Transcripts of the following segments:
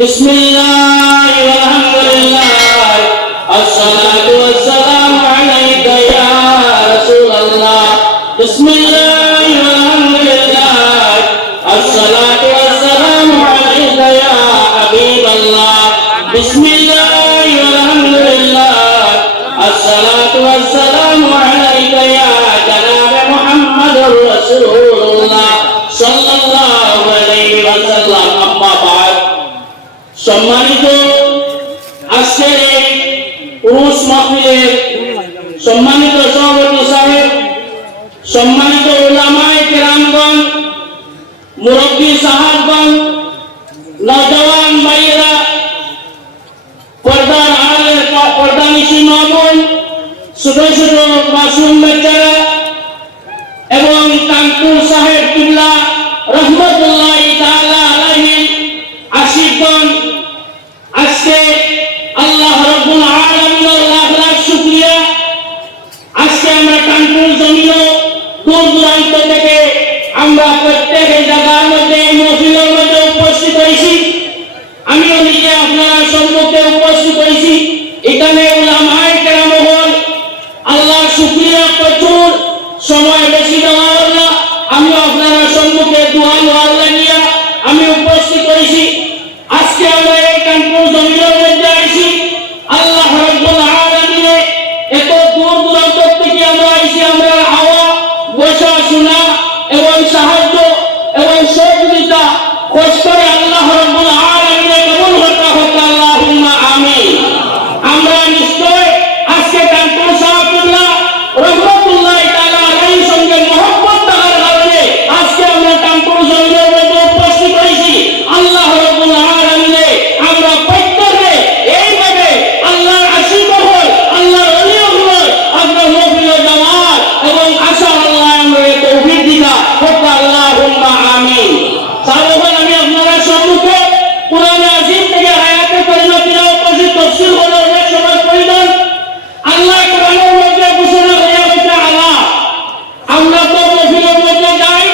বিসমিল্লাহ আলহামদুলিল্লাহ আসসালাতু ওয়াসসালামু আলাইকা ইয়া রাসূলুল্লাহ বিসমিল্লাহ আলহামদুলিল্লাহ আসসালাতু ওয়াসসালামু আলাইকা ইয়া হাবিবাল্লাহ বিসমিল্লাহ আলহামদুলিল্লাহ আসসালাতু ওয়াসসালামু আলাইকা ইয়া জানাব মুহাম্মাদুর রাসূলুল্লাহ সাল্লাল্লাহু আলাইহি ওয়াসাল্লাম। আম্মা বাদ, সম্মানিত আজকের এই উরুস মাহফিলের সম্মানিত সভাপতি সাহেব, সম্মানিত উলামায়ে কেরামগণ, মুরব্বী সাহাবগণ, নওজওয়ান ভাইয়েরা, পর্দার আড়ালের পর্দানিশী মা বোন, ছোট ছোট মাসুম বাচ্চারা এবং কানপুর সাহেব কিবলা রহমতুল্লাহি তাআলা আলাইহি আশিকগণ, আজকে আল্লাহ রাব্বুল আলামিনের লাখ লাখ শুকরিয়া, আজকে আমরা কানপুর জমিনে দূর দূরান্ত থেকে আমরা প্রত্যেক জায়গার মধ্যে এই মাহফিলের মধ্যে উপস্থিত হয়েছি। আমিও নিজে আপনারা সম্মুখে উপস্থিত হয়েছি। এখানে উলামায়ে কেরাম হল, আল্লাহ শুকরিয়া, প্রচুর সময় বেশি দেওয়া হল না, আমিও আপনারা সম্মুখে দোয়া দোয়ার লাগিয়া আমি উপস্থিত হয়েছি। আজকে আমরা এই কানপুর জমিনের মধ্যে আইছি, আল্লাহ রাব্বুল আলামিনে এত দূর দূরান্ত থেকে আমরা আইছি, আমরা হাওয়া বসা শোনা এবং সাহায্য এবং সহযোগিতা খোঁজ করে আল্লাহ রাব্বুল আলামিনে কবুল করতে হোক, আল্লাহুম্মা আমিন। আমরা নিশ্চয় আজকে কানপুর সাহাবুল্লাহ রহমতুল্লাহি তাআলা আলাইহির সঙ্গে মহব্বত থাকার কারণে আজকে আমরা কানপুর জমিনের মধ্যে উপস্থিত হয়েছি। আল্লাহ রাব্বুল আলামিনে আমরা প্রত্যেকে এইভাবে আল্লাহর আশীর্বাদ হল, আল্লাহর ওলি হল, আপনার মাহফিলে জামাত এবং আশা আল্লাহ আমরা তৌফিক দিনা হোক, আল্লাহুম্মা আমিন। সাধারণ আমি আপনারা সম্মুখে কোরআনে আজিম থেকে আয়াতে কারিমা তিলাওয়াত করছি, তাফসীর হলো অনেক সময় প্রয়োজন। আল্লাহ কোরআনের মধ্যে ঘোষণা করিয়া বলতে আলা, আমরা তো মাহফিলের মধ্যে যাই,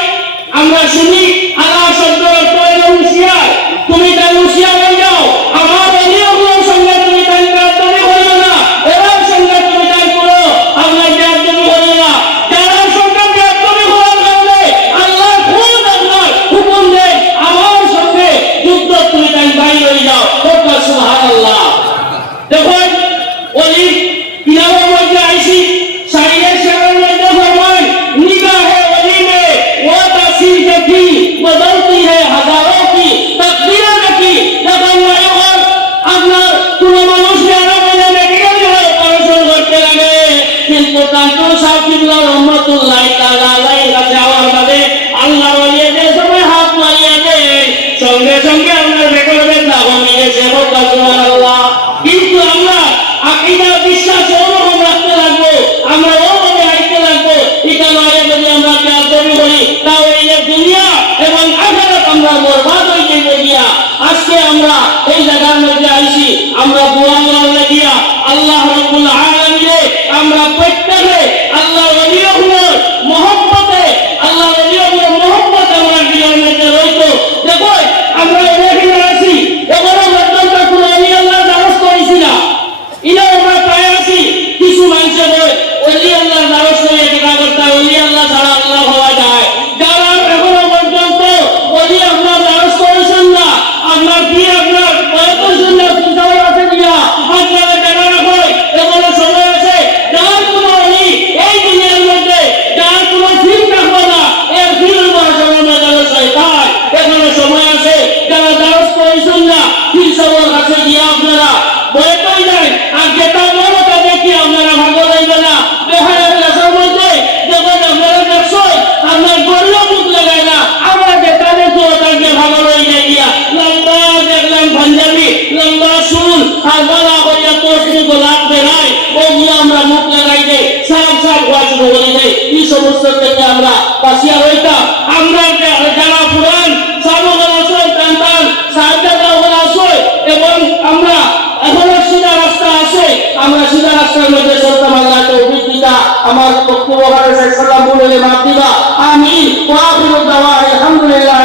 আমরা শুনি আলা শব্দের অর্থ হলো হুঁশিয়ার, তুমি তাই হুঁশিয়ার হয়ে যাও, আমার অলিয়গুলোর সঙ্গে তুমি তাই বেয়াদবি করিও না, এরার সঙ্গে তুমি তাই করো, আমরা বেয়াদবি করি না। যারা সঙ্গে বেয়াদবি করার কারণে আল্লাহ খুদ আপনার হুকুম দেন, আমার সঙ্গে যুদ্ধ তুমি তাই বাইর হয়ে যাও, সুবহানাল্লাহ। দেখুন ওলি তিলাওয়ার মধ্যে আইছি, শাইরের শেরের মধ্যে ফরমান, নিগাহে ওলি মে वो तासीर की बदलती है हजारों की तकदीरें की। যখন মায়ুর আপনার কোন মানুষ যারা বলে মেডিকেল অপারেশন করতে লাগে, কিন্তু কানপুর সাহেব কিবলা রহমতুল্লাহি তাআলা আলাইহির কাছে যাওয়ার বাদে আল্লাহ ওলিদের সময় হাত মারিয়া দেন, সঙ্গে সঙ্গে আপনার বেকরবেন না কমে গেছে, সুবহানাল্লাহ। কিন্তু আমরা আকীদা বিশ্বাস ওরকম রাখতে লাগবো, আমরা ওরকম রাখতে লাগবো। এটা নয় যদি আমরা বেয়াদবি করি তাহলে এই দুনিয়া এবং আখিরাত আমরা বরবাদ হয়ে যাবে গিয়া। আজকে আমরা এই জায়গার মধ্যে আইছি, আমরা দোয়া করার লাগিয়া আল্লাহ রাব্বুল আলামিনে আমরা প্রত্যেকে আল্লাহ ওলিয়গুলোর মহব্বতে, আল্লাহ ওলিয়গুলোর মহব্বত আমরা দিলের মধ্যে রইতো। দেখো আমরা এখানে আছি, এখনো পর্যন্ত কোনো ওলি আল্লাহর দ্বারস্থ হইছি না। ইনা আমরা পায়ে আছি, কিছু মানুষ বলে ওলি আল্লাহর দ্বারস্থ হয়ে দেখা করতে হয়, ওলি আল্লাহ ছাড়া আল্লাহ হওয়া যায়। যারা এখনো পর্যন্ত ওলি আল্লাহর দ্বারস্থ হয়েছেন না, আপনার কি আপনার বয়সের জন্য চিন্তা আছে কিনা আপনারা জানা রাখো, এখনো সময় আছে। যার কোনো ওলি এই দুনিয়ার মধ্যে যার কোনো ফিল থাকবে না, এর ফিল সময় মেজানো শয়তান, এখনো সময় আছে। যারা দ্বারস্থ হয়েছেন না, ফিল সবার কাছে গিয়ে আপনারা বয়সই যায়, আর যেটা বলো তাদের কি আপনারা ভালো লাগবে না। বেহারের কাছের মধ্যে যখন আপনারা দেখছই আপনার গরিব মুখ লাগায় না, আমরা যেটা দেখো তাকে ভালো রয়ে যায় গিয়া। লম্বা দেখলাম পাঞ্জাবি, লম্বা চুল আর গলা করিয়া তোষনি গোলাপ বেড়ায়, ওগুলো আমরা মুখ লাগাই দেয়, সাপ সাপ হওয়া শুরু করে দেয়। এই সমস্ত থেকে আমরা বাঁচিয়া রইতাম। আমরা যারা পুরান সাবগণ আসয়, টানটান সাহায্যগণ আসয় এবং আমরা এখনো সিধা রাস্তা আছে, আমরা সিধা রাস্তার মধ্যে চলতাম। আল্লাহ তৌফিক দিতা। আমার বক্তব্য সালাম বলে মাপ দিবা। আমিন। ওয়া আখিরু দাওয়া আলহামদুলিল্লাহ।